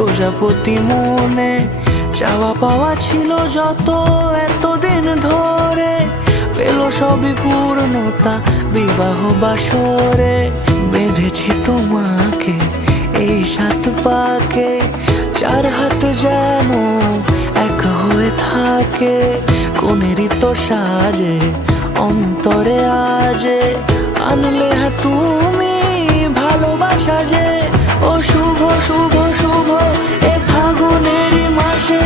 প্রজাপতি মনে চাওয়া পাওয়া ছিল যত এতদিন ধরে, পেল সবই পূর্ণতা বিবাহ বাসরে। বেঁধেছি তোমাকে এই 7 পাকে, 4 হাত যেন এক হয়ে থাকে। কোনেরই তো সাজে অন্তরে আজে আনলে হ্যাঁ তুমি ভালোবাসা যে। ও শুভ শুভ শুভ এ ফাগুনেরই মাসে